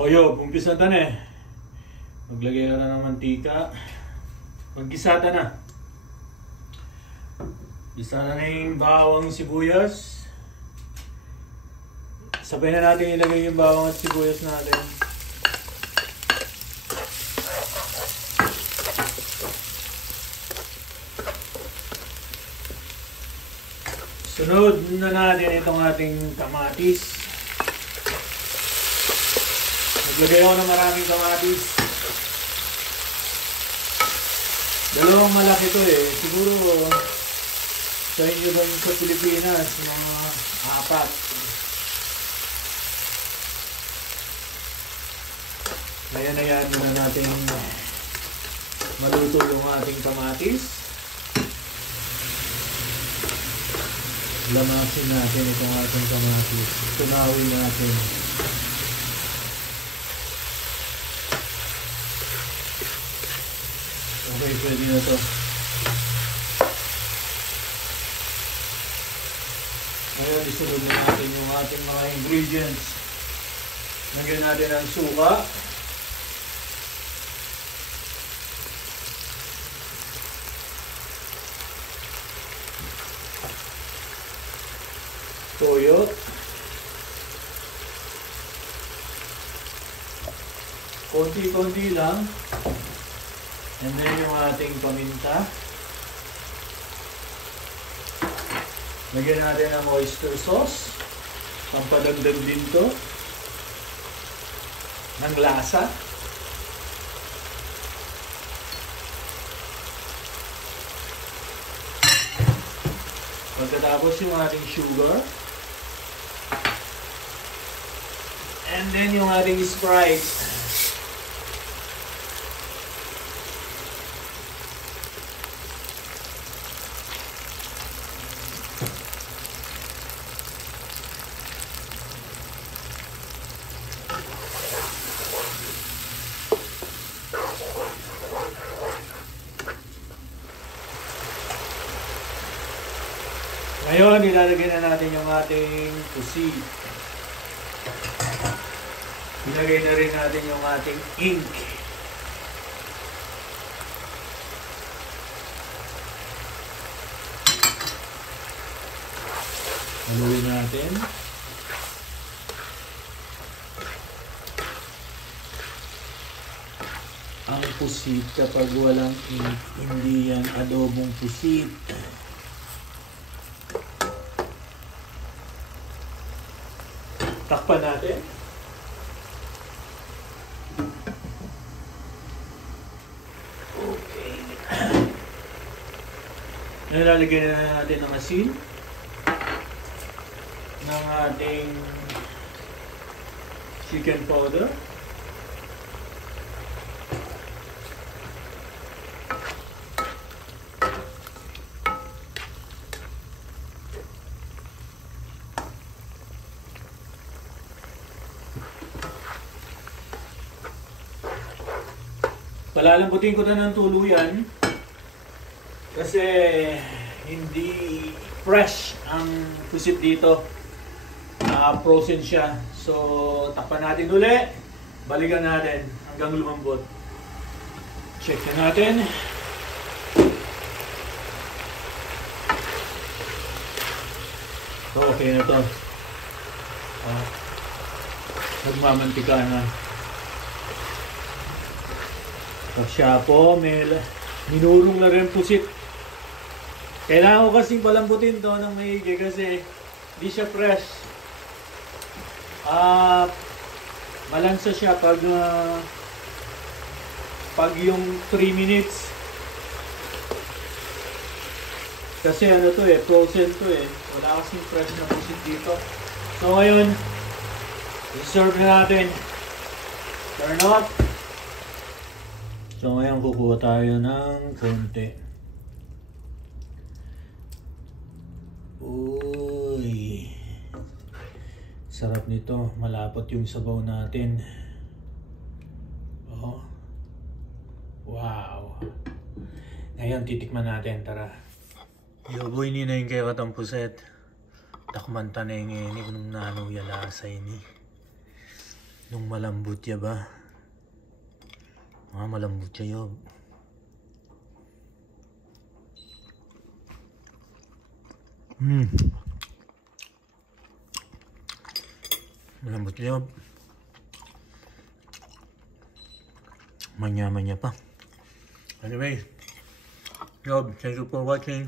Oyo, umpisa ta na eh. Maglagay ka na ng mantika. Maggisa ta na. Gisa na yung bawang sibuyas. Sabay na natin ilagay yung bawang at sibuyas natin. Sunod na natin itong ating kamatis. Naglagay ako ng maraming kamatis. Dalawang malaki to eh. Siguro sa inyo ba sa Pilipinas, mga 4. Ayan muna natin maluto yung ating kamatis. Lamasin natin itong ating kamatis. Tunawin natin. Okay, pwede na ito. Ngayon, isunod na natin yung ating mga ingredients. Lagyan natin ang suka. Toyo. Konti-konti lang. And then yung ating paminta. Lagyan natin ang oyster sauce. Pampadagdag din to ng lasa. Pagkatapos yung ating sugar. And then yung ating Sprite. Ngayon, ilalagay na natin yung ating pusit. Ilagay na rin natin yung ating ink. Haluin natin. Ang pusit kapag walang ink, hindi yan adobong pusit. Takpan natin. Okay. Nalalagyan na natin ng asin ng ating chicken powder. Palalambutin ko na ng tuluyan kasi hindi fresh ang pusit dito. Frozen siya. So, takpan natin uli. Balikan natin hanggang lumambot. Check na natin. So, okay na to. Nagmamantika na. Siya po, may minurong na rin pusit. Kailangan ko kasing palambutin to ng maigi kasi di siya fresh. Malansa siya pag yung 3 minutes. Kasi ano to eh, frozen to eh. Wala kasing fresh na pusit dito. So ngayon, i-serve na natin. Turn off. So ngayon kukuha tayo ng konti. Uy, sarap nito. Malapot yung sabaw natin. Oh. Wow. Ngayon titikman natin. Tara. Yoboy ni na yung kaya katang puset. Takmanta na yung ini. Kung nanuya lasa ini. Nung malambot ya ba? Malambot siya Yob. Malambot siya Yob. Manya-manya pa. Anyway, Yob, thank you for watching.